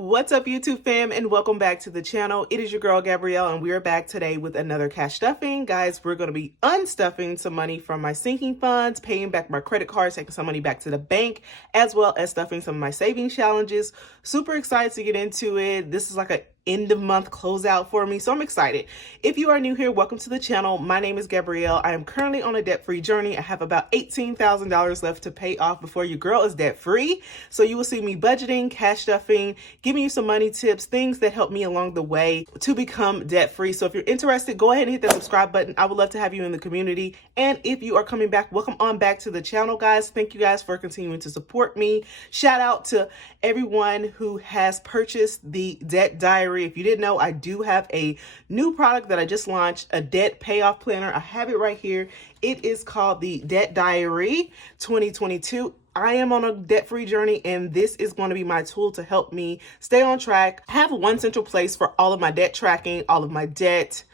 What's up, YouTube fam, and welcome back to the channel. It is your girl Gabrielle, and we are back today with another cash stuffing. Guys, we're going to be unstuffing some money from my sinking funds, paying back my credit cards, taking some money back to the bank, as well as stuffing some of my savings challenges. Super excited to get into it. This is like a end of month closeout for me, so I'm excited. If you are new here, welcome to the channel. My name is Gabrielle. I am currently on a debt-free journey. I have about $18,000 left to pay off before your girl is debt-free. So you will see me budgeting, cash stuffing, giving you some money tips, things that help me along the way to become debt-free. So if you're interested, go ahead and hit that subscribe button. I would love to have you in the community. And if you are coming back, welcome on back to the channel, guys. Thank you guys for continuing to support me. Shout out to everyone who has purchased the debt diary. If you didn't know, I do have a new product that I just launched, a debt payoff planner. I have it right here. It is called the Debt Diary 2022. I am on a debt-free journey, and this is going to be my tool to help me stay on track. I have one central place for all of my debt tracking, all of my debt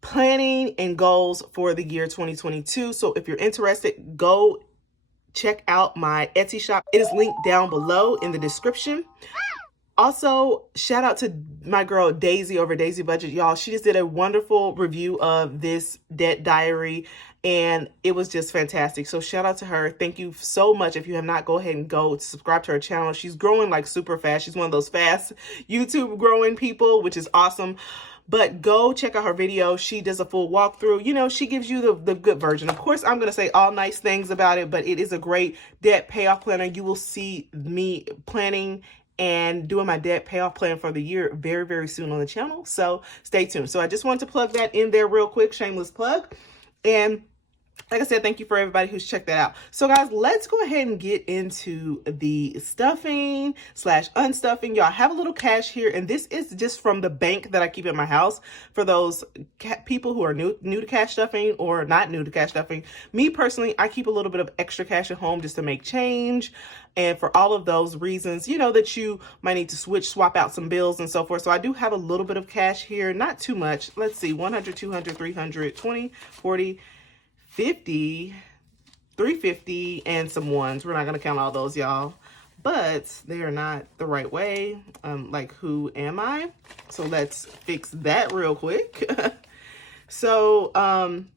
planning and goals for the year 2022. So if you're interested, go check out my Etsy shop. It is linked down below in the description. Also, shout out to my girl Daisy over Daisy Budget, y'all. She just did a wonderful review of this debt diary, and it was just fantastic. So shout out to her. Thank you so much. If you have not, go ahead and go subscribe to her channel. She's growing like super fast. She's one of those fast YouTube growing people, which is awesome. But go check out her video. She does a full walkthrough. You know, she gives you the good version. Of course, I'm going to say all nice things about it, but it is a great debt payoff planner. You will see me planning and doing my debt payoff plan for the year very, very soon on the channel. So stay tuned. So I just wanted to plug that in there real quick, shameless plug. And like I said, thank you for everybody who's checked that out. So guys, let's go ahead and get into the stuffing / unstuffing. Y'all have a little cash here, and this is just from the bank that I keep at my house for those people who are new to cash stuffing or not new to cash stuffing. Me personally, I keep a little bit of extra cash at home just to make change. And for all of those reasons, you know, that you might need to swap out some bills and so forth. So I do have a little bit of cash here, not too much. Let's see, 100, 200, 300, 20, 40, 50, 350, and some ones. We're not going to count all those, y'all, but they are not the right way. Like, who am I? So let's fix that real quick. So,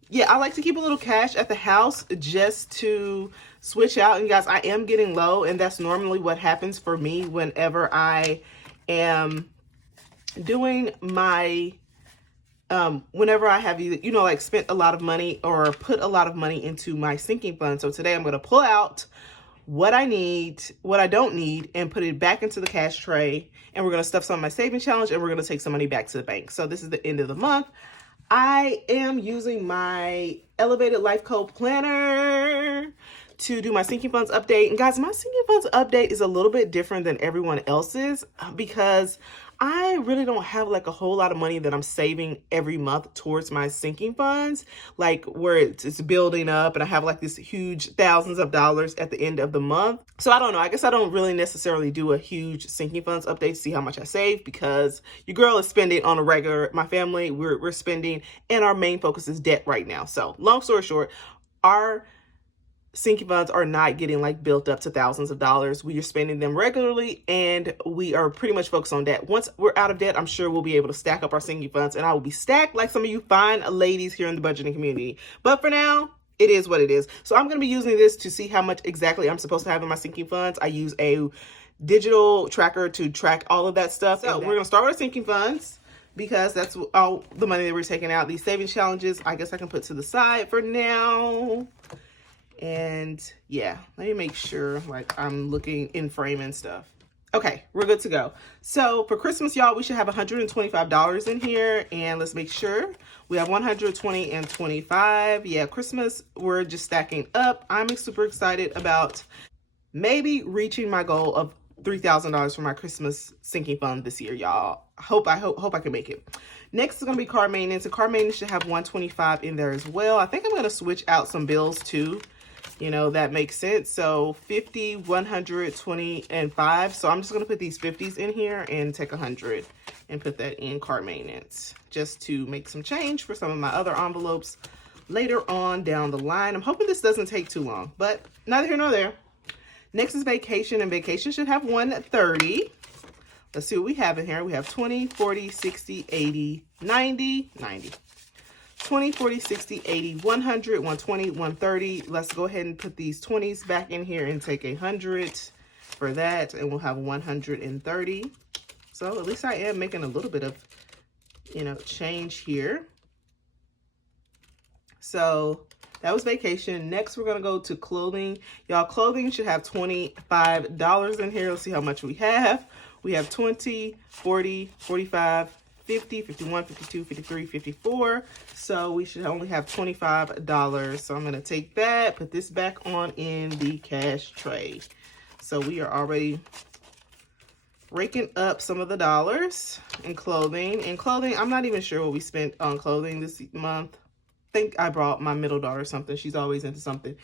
yeah, I like to keep a little cash at the house just to switch out. And guys, I am getting low, and that's normally what happens for me whenever I am doing my whenever I have either, you know, like spent a lot of money or put a lot of money into my sinking fund. So today I'm going to pull out what I need, what I don't need, and put it back into the cash tray. And we're going to stuff some of my savings challenge, and we're going to take some money back to the bank. So this is the end of the month. I am using my Elevated Life Code Planner to do my sinking funds update. And guys, my sinking funds update is a little bit different than everyone else's because I really don't have like a whole lot of money that I'm saving every month towards my sinking funds, like where it's building up and I have like this huge thousands of dollars at the end of the month. So I don't know. I guess I don't really necessarily do a huge sinking funds update to see how much I save because your girl is spending on a regular. My family, we're spending, and our main focus is debt right now. So long story short, our sinking funds are not getting like built up to thousands of dollars. We are spending them regularly, and we are pretty much focused on debt. Once we're out of debt, I'm sure we'll be able to stack up our sinking funds, and I will be stacked like some of you fine ladies here in the budgeting community. But for now, it is what it is. So I'm going to be using this to see how much exactly I'm supposed to have in my sinking funds. I use a digital tracker to track all of that stuff. So we're going to start with our sinking funds, because that's all the money that we're taking out. These savings challenges, I guess I can put to the side for now. And yeah, let me make sure like I'm looking in frame and stuff. Okay, we're good to go. So for Christmas, y'all, we should have $125 in here, and let's make sure we have 120 and 25. Yeah, Christmas, we're just stacking up. I'm super excited about maybe reaching my goal of $3,000 for my Christmas sinking fund this year, y'all. Hope I can make it. Next is going to be car maintenance, and car maintenance should have 125 in there as well. I think I'm going to switch out some bills too. You know, that makes sense. So 50, 100, 20, and 5. So I'm just going to put these 50s in here and take 100 and put that in car maintenance just to make some change for some of my other envelopes later on down the line. I'm hoping this doesn't take too long, but neither here nor there. Next is vacation, and vacation should have 130. Let's see what we have in here. We have 20, 40, 60, 80, 90, 90. 20, 40, 60, 80, 100, 120, 130. Let's go ahead and put these 20s back in here and take 100 for that. And we'll have 130. So at least I am making a little bit of, you know, change here. So that was vacation. Next, we're going to go to clothing. Y'all, clothing should have $25 in here. Let's see how much we have. We have 20, 40, 45, 50, 51, 52, 53, 54. So we should only have $25. So I'm going to take that, put this back on in the cash tray. So we are already raking up some of the dollars in clothing. In clothing, I'm not even sure what we spent on clothing this month. I think I brought my middle daughter something. She's always into something.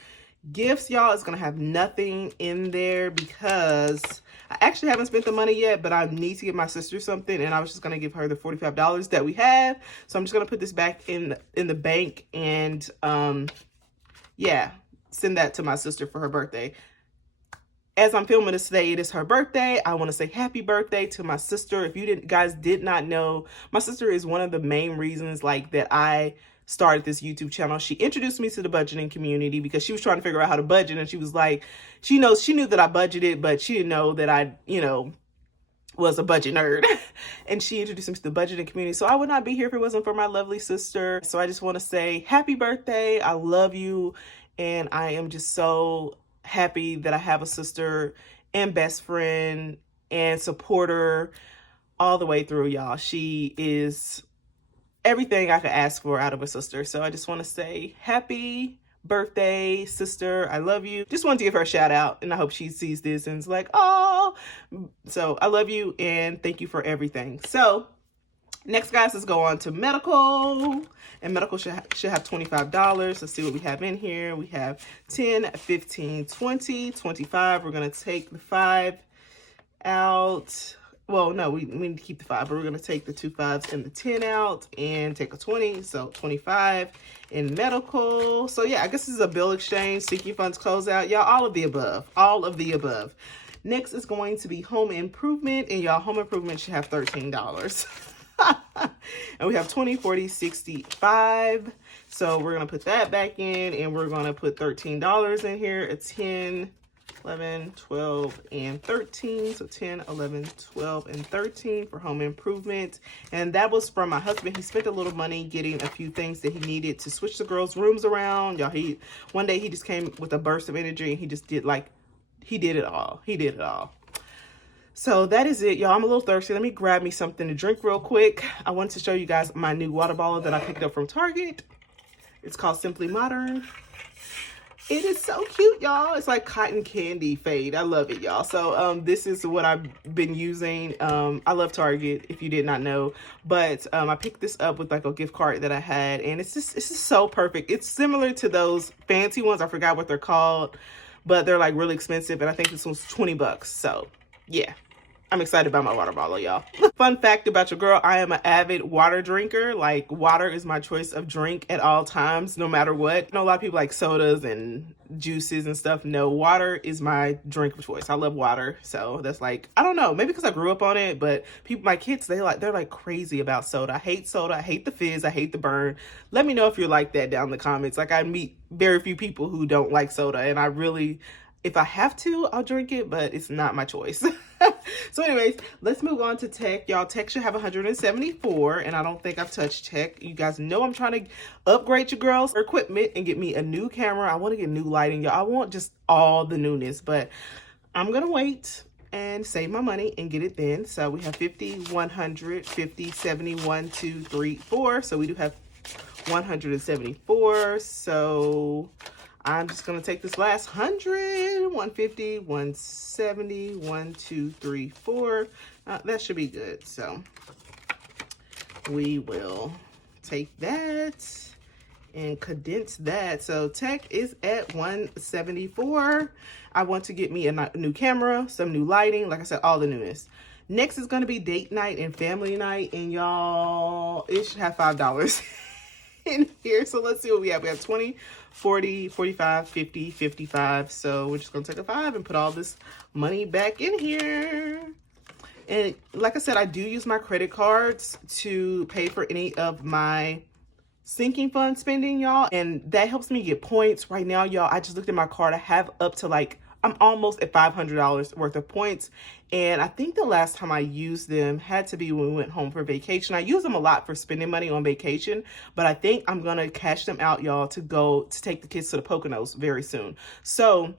Gifts, y'all, is going to have nothing in there because I actually haven't spent the money yet, but I need to give my sister something, and I was just going to give her the $45 that we have. So I'm just going to put this back in the bank and, yeah, send that to my sister for her birthday. As I'm filming this today, it is her birthday. I want to say happy birthday to my sister. If you guys did not know, my sister is one of the main reasons like that I started this YouTube channel. She introduced me to the budgeting community because she was trying to figure out how to budget, and she was like, she knew that I budgeted, but she didn't know that I, you know, was a budget nerd. And she introduced me to the budgeting community. So I would not be here if it wasn't for my lovely sister. So I just want to say happy birthday. I love you. And I am just so happy that I have a sister and best friend and supporter all the way through, y'all. She is everything I could ask for out of a sister. So I just want to say happy birthday, sister. I love you. Just wanted to give her a shout out, and I hope she sees this and is like, oh. So I love you and thank you for everything. So next, guys, let's go on to medical. And medical should have $25. Let's see what we have in here. We have 10, 15, 20, 25. We're going to take the 5 out. Well, no, we need to keep the 5, but we're going to take the 2 5s and the 10 out and take a 20. So 25 in medical. So yeah, I guess this is a bill exchange, sinking funds closeout. Y'all, all of the above. All of the above. Next is going to be home improvement. And y'all, home improvement should have $13. And we have 20, 40, 65. So we're going to put that back in, and we're going to put $13 in here. A 10, 11, 12, and 13. So 10, 11, 12, and 13 for home improvement. And that was from my husband. He spent a little money getting a few things that he needed to switch the girls' rooms around. Y'all, one day he just came with a burst of energy, and he just did he did it all. He did it all. So that is it, y'all. I'm a little thirsty. Let me grab me something to drink real quick. I wanted to show you guys my new water bottle that I picked up from Target. It's called Simply Modern. It is so cute, y'all. It's like cotton candy fade. I love it, y'all. So this is what I've been using. I love Target, if you did not know. But I picked this up with like a gift card that I had, and it's just so perfect. It's similar to those fancy ones. I forgot what they're called, but they're like really expensive, and I think this one's 20 bucks. So yeah, I'm excited about my water bottle, y'all. Fun fact about your girl, I am an avid water drinker. Like, water is my choice of drink at all times, no matter what. I know a lot of people like sodas and juices and stuff. No, water is my drink of choice. I love water. So that's like, I don't know, maybe because I grew up on it, but my kids, they're like crazy about soda. I hate soda. I hate the fizz. I hate the burn. Let me know if you're like that down in the comments. Like, I meet very few people who don't like soda, and I really, if I have to, I'll drink it, but it's not my choice. So anyways, let's move on to tech. Y'all, tech should have 174, and I don't think I've touched tech. You guys know I'm trying to upgrade your girls' equipment and get me a new camera. I want to get new lighting, y'all. I want just all the newness, but I'm going to wait and save my money and get it then. So we have 50, 100, 50, 70, 1, 2, 3, 4. So we do have 174. So I'm just going to take this last 100, 150, 170, 1, 2, 3, 4. That should be good. So we will take that and condense that. So tech is at 174. I want to get me a new camera, some new lighting. Like I said, all the newness. Next is going to be date night and family night. And y'all, it should have $5 in here. So let's see what we have. We have 20, 40, 45, 50, 55. So we're just going to take a 5 and put all this money back in here. And like I said, I do use my credit cards to pay for any of my sinking fund spending, y'all, and that helps me get points. Right now, y'all, I just looked at my card. I have up to like, I'm almost at $500 worth of points, and I think the last time I used them had to be when we went home for vacation. I use them a lot for spending money on vacation, but I think I'm gonna cash them out, y'all, to go to take the kids to the Poconos very soon. So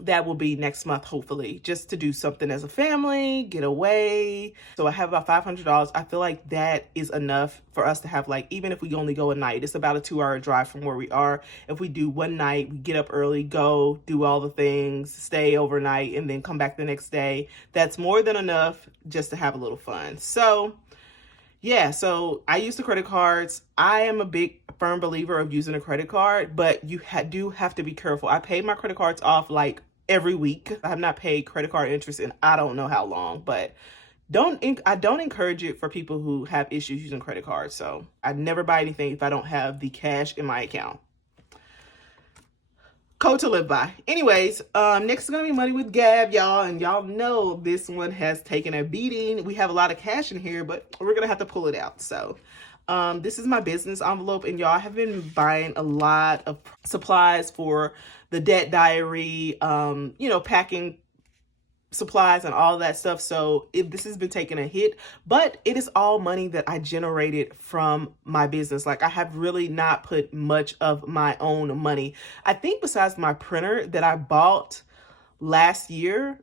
that will be next month, hopefully, just to do something as a family, get away. So I have about $500. I feel like that is enough for us to have, like, even if we only go a night, it's about a 2-hour drive from where we are. If we do one night, we get up early, go do all the things, stay overnight, and then come back the next day. That's more than enough just to have a little fun. So yeah, so I use the credit cards. I am a big firm believer of using a credit card, but you do have to be careful. I pay my credit cards off like every week. I have not paid credit card interest in I don't know how long, but I don't encourage it for people who have issues using credit cards. So I never buy anything if I don't have the cash in my account. Code to live by. Anyways, next is gonna be Money with Gab, y'all, and y'all know this one has taken a beating. We have a lot of cash in here, but we're gonna have to pull it out. So this is my business envelope, and y'all have been buying a lot of supplies for the debt diary, you know, packing supplies and all that stuff. So this has been taking a hit, but it is all money that I generated from my business. Like, I have really not put much of my own money. I think besides my printer that I bought last year,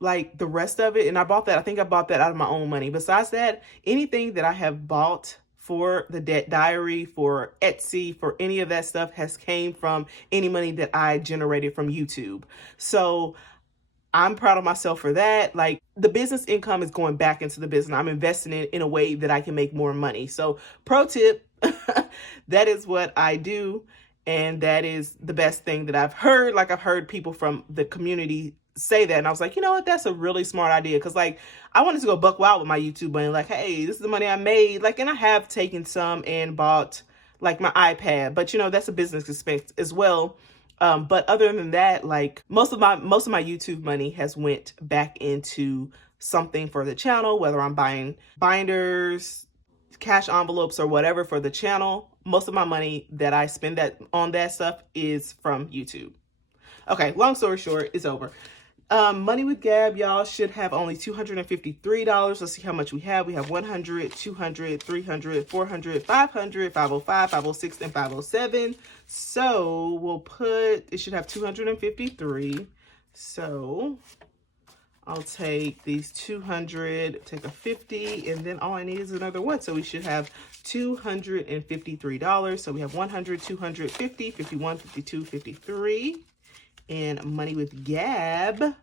like the rest of it, and I think I bought that out of my own money. Besides that, anything that I have bought for the debt diary, for Etsy, for any of that stuff has came from any money that I generated from YouTube. So I'm proud of myself for that. Like, the business income is going back into the business. I'm investing it in a way that I can make more money. So pro tip, that is what I do. And that is the best thing that I've heard. Like, I've heard people from the community say that. And I was like, you know what? That's a really smart idea. Cause like, I wanted to go buck wild with my YouTube money. Like, hey, this is the money I made. Like, and I have taken some and bought like my iPad, but you know, that's a business expense as well. But other than that, like most of my YouTube money has went back into something for the channel, whether I'm buying binders, cash envelopes, or whatever for the channel. Most of my money that I spend on that stuff is from YouTube. Okay, long story short, it's over. Money with Gab, y'all, should have only $253. Let's see how much we have. We have 100, 200, 300, 400, 500, 505, 506, and 507. So we'll put, it should have 253. So I'll take these 200, take a 50, and then all I need is another one. So we should have $253. So we have 100, 200, 50, 51, 52, 53. And Money with Gab.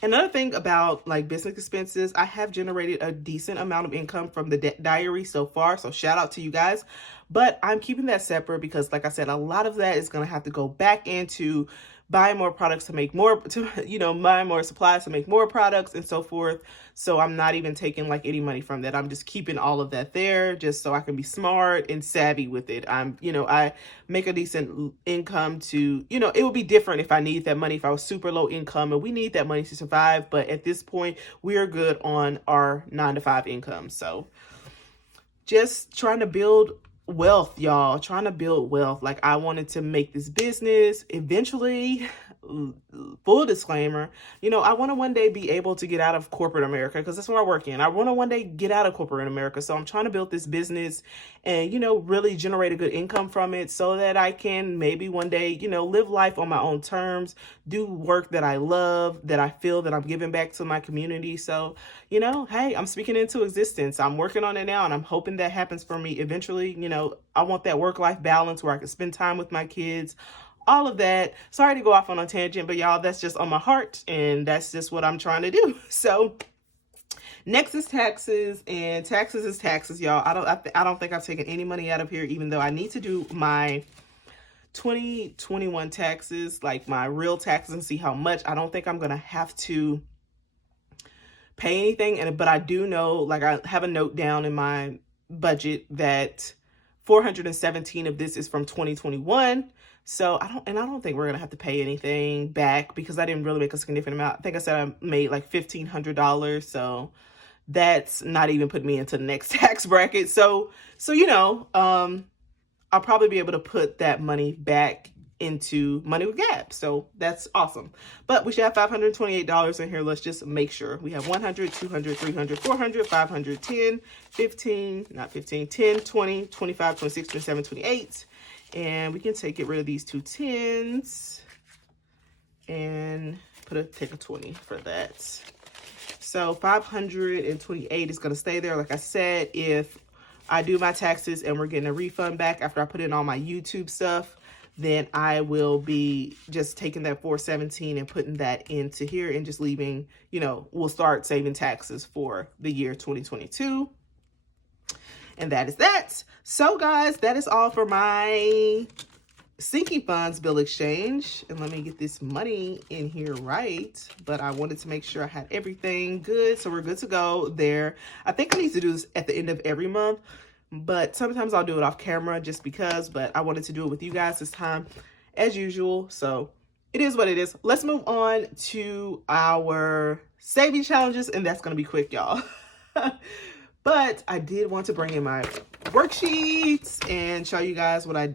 Another thing about like business expenses, I have generated a decent amount of income from the debt diary so far. So shout out to you guys. But I'm keeping that separate because, like I said, a lot of that is going to have to go back into buying more products to make more, buying more supplies to make more products and so forth. So I'm not even taking like any money from that. I'm just keeping all of that there just so I can be smart and savvy with it. I make a decent income to, it would be different if I need that money, if I was super low income, and we need that money to survive. But at this point, we are good on our 9-to-5 income. So just trying to build wealth, y'all, trying to build wealth. Like, I wanted to make this business eventually. Full disclaimer, I want to one day be able to get out of corporate America because that's where I work in. I want to one day get out of corporate America. So I'm trying to build this business and, really generate a good income from it so that I can maybe one day, live life on my own terms, do work that I love, that I feel that I'm giving back to my community. So, hey, I'm speaking into existence. I'm working on it now and I'm hoping that happens for me eventually. I want that work-life balance where I can spend time with my kids, all of that. Sorry to go off on a tangent, but y'all, that's just on my heart and that's just what I'm trying to do. So next is taxes, and taxes is taxes, y'all. I don't think I've taken any money out of here, even though I need to do my 2021 taxes, like my real taxes, and see how much. I don't think I'm going to have to pay anything. But I do know, like, I have a note down in my budget that 417 of this is from 2021. So I don't think we're gonna have to pay anything back because I didn't really make a significant amount. I think I said I made like $1,500, so that's not even putting me into the next tax bracket. So you know, I'll probably be able to put that money back into Money with Gab. So that's awesome. But we should have $528 in here. Let's just make sure. We have 100, 200, 300, 400, 500, 10, 15, not 15, 10, 20, 25, 26, 27, 28. And we can get rid of these two 10s and take a 20 for that. So 528 is going to stay there. Like I said, if I do my taxes and we're getting a refund back after I put in all my YouTube stuff, then I will be just taking that 417 and putting that into here and just leaving, you know, we'll start saving taxes for the year 2022. And that is that. So guys, that is all for my sinking funds bill exchange. And let me get this money in here right. But I wanted to make sure I had everything good. So we're good to go there. I think I need to do this at the end of every month, but sometimes I'll do it off camera just because, but I wanted to do it with you guys this time as usual. So it is what it is. Let's move on to our saving challenges, and that's going to be quick, y'all. But I did want to bring in my worksheets and show you guys what I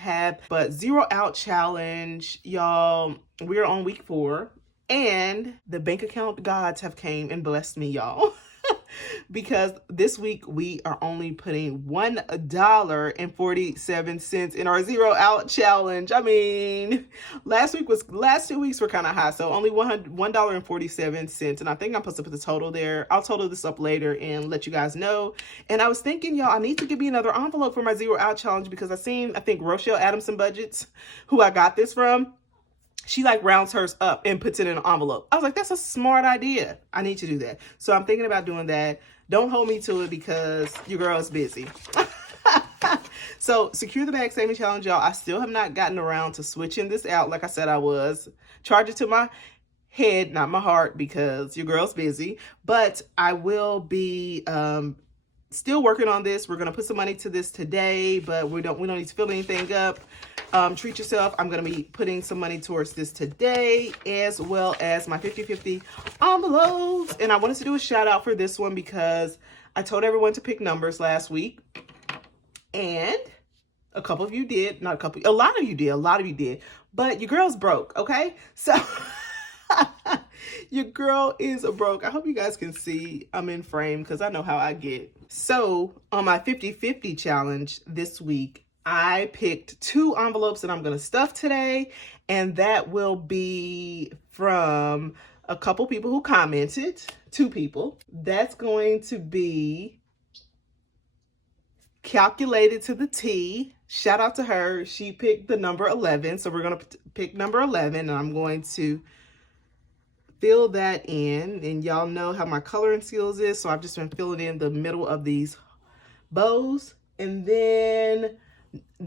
have. But 0 out challenge, y'all, we're on week 4, and the bank account gods have came and blessed me, y'all. Because this week we are only putting $1.47 in our 0 out challenge. I mean, last 2 weeks were kind of high, so only $1.47. And I think I'm supposed to put the total there. I'll total this up later and let you guys know. And I was thinking, y'all, I need to give me another envelope for my 0 out challenge because I think Rochelle Adamson Budgets, who I got this from, she like rounds hers up and puts it in an envelope. I was like, that's a smart idea. I need to do that. So I'm thinking about doing that. Don't hold me to it because your girl is busy. So secure the bag saving challenge, y'all. I still have not gotten around to switching this out. Like I said, I was. Charge it to my head, not my heart, because your girl's busy. But I will be still working on this. We're going to put some money to this today, but we don't need to fill anything up. Treat yourself. I'm going to be putting some money towards this today, as well as my 50/50 envelopes. And I wanted to do a shout out for this one because I told everyone to pick numbers last week, and a couple of you did. Not a couple, a lot of you did, but your girl's broke. Okay. So your girl is broke. I hope you guys can see I'm in frame because I know how I get. So on my 50/50 challenge this week, I picked 2 envelopes that I'm going to stuff today, and that will be from a couple people who commented, 2 people. That's going to be calculated to the T. Shout out to her. She picked the number 11. So we're going to pick number 11, and I'm going to fill that in. And y'all know how my coloring skills is. So I've just been filling in the middle of these bows. And then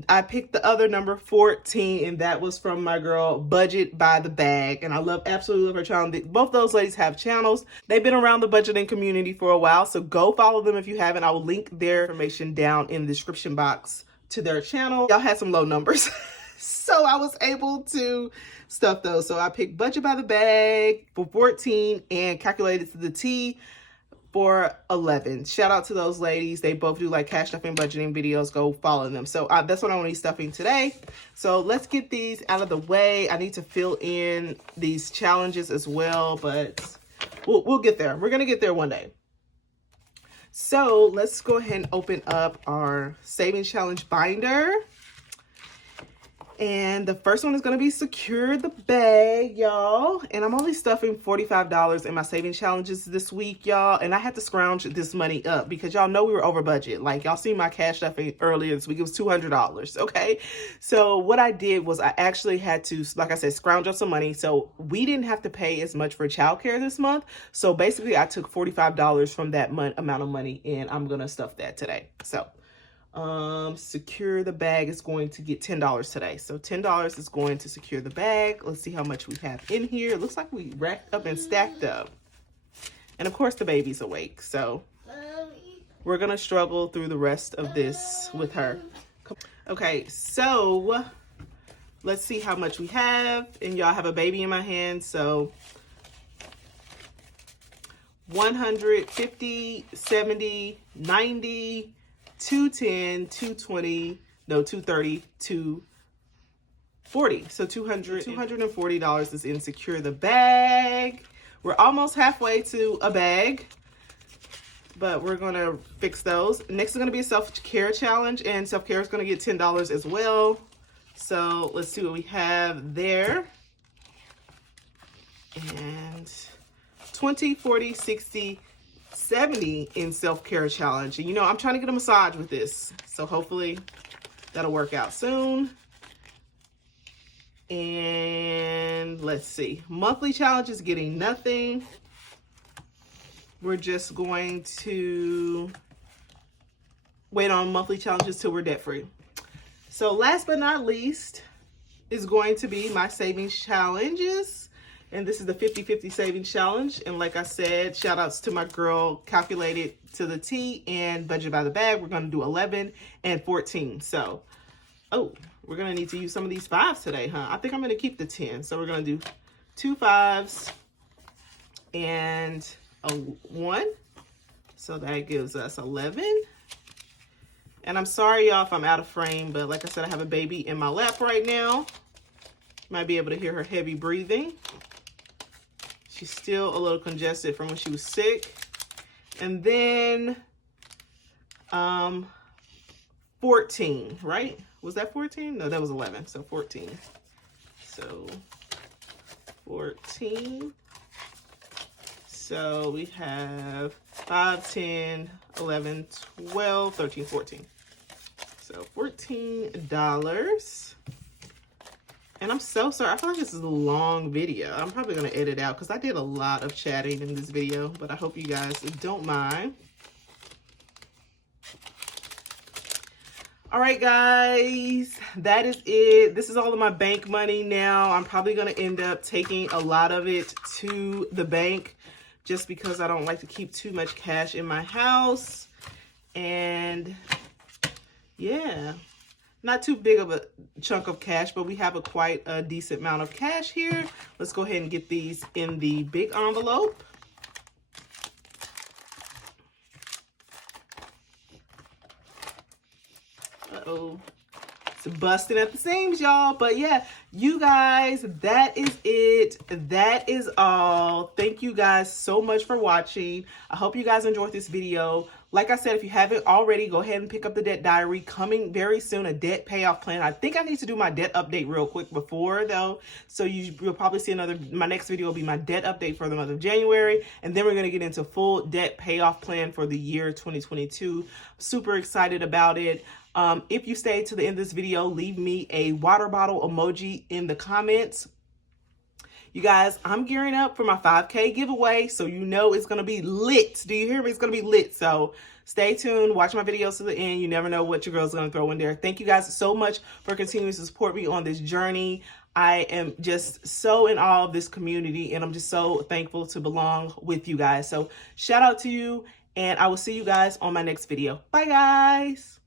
I picked the other number 14, and that was from my girl Budget by the Bag. And I absolutely love her channel. Both those ladies have channels. They've been around the budgeting community for a while, so go follow them if you haven't. I will link their information down in the description box to their channel. Y'all had some low numbers, so I was able to stuff those. So I picked Budget by the Bag for 14 and calculated to the T for 11. Shout out to those ladies. They both do like cash stuffing budgeting videos. Go follow them. So that's what I want to be stuffing today. So let's get these out of the way. I need to fill in these challenges as well, but we'll get there. We're going to get there one day. So let's go ahead and open up our savings challenge binder. And the first one is going to be secure the bag, y'all. And I'm only stuffing $45 in my saving challenges this week, y'all. And I had to scrounge this money up because y'all know we were over budget. Like, y'all seen my cash stuffing earlier this week. It was $200, okay? So what I did was I actually had to, like I said, scrounge up some money. So we didn't have to pay as much for childcare this month. So basically, I took $45 from that amount of money, and I'm going to stuff that today. So secure the bag is going to get $10 today. So $10 is going to secure the bag. Let's see how much we have in here. It looks like we racked up and stacked up. And of course the baby's awake. So we're going to struggle through the rest of this with her. Okay, so let's see how much we have. And y'all have a baby in my hand, so 100, 50, 70, 90, 210, 220, no, 230, 240. So $240 is in Secure the Bag. We're almost halfway to a bag, but we're gonna fix those. Next is gonna be a self-care challenge, and self-care is gonna get $10 as well. So let's see what we have there. And 20, 40, 60, 70 in self-care challenge. And you know, I'm trying to get a massage with this, so hopefully that'll work out soon. And let's see, monthly challenge is getting nothing. We're just going to wait on monthly challenges till we're debt free. So last but not least is going to be my savings challenges. And this is the 50-50 savings challenge. And like I said, shout outs to my girl, Calculated to the T and Budget by the Bag. We're going to do 11 and 14. So, oh, we're going to need to use some of these 5s today, huh? I think I'm going to keep the 10. So we're going to do 2 5s and a 1. So that gives us 11. And I'm sorry, y'all, if I'm out of frame, but like I said, I have a baby in my lap right now. Might be able to hear her heavy breathing. She's still a little congested from when she was sick. And then 14, right? Was that 14? No, that was 11. So 14. So 14. So we have 5, 10, 11, 12, 13, 14. So $14. And I'm so sorry. I feel like this is a long video. I'm probably going to edit out because I did a lot of chatting in this video, but I hope you guys don't mind. All right, guys, that is it. This is all of my bank money now. I'm probably going to end up taking a lot of it to the bank just because I don't like to keep too much cash in my house. And yeah, not too big of a chunk of cash, but we have quite a decent amount of cash here. Let's go ahead and get these in the big envelope. Uh-oh. It's busting at the seams, y'all. But yeah, you guys, that is it. That is all. Thank you guys so much for watching. I hope you guys enjoyed this video. Like I said, if you haven't already, go ahead and pick up the debt diary. Coming very soon, a debt payoff plan. I think I need to do my debt update real quick before though. So you'll probably see my next video will be my debt update for the month of January. And then we're going to get into full debt payoff plan for the year 2022. Super excited about it. If you stayed to the end of this video, leave me a water bottle emoji in the comments. You guys, I'm gearing up for my 5K giveaway, so you know it's going to be lit. Do you hear me? It's going to be lit. So stay tuned. Watch my videos to the end. You never know what your girl's going to throw in there. Thank you guys so much for continuing to support me on this journey. I am just so in awe of this community, and I'm just so thankful to belong with you guys. So shout out to you, and I will see you guys on my next video. Bye, guys.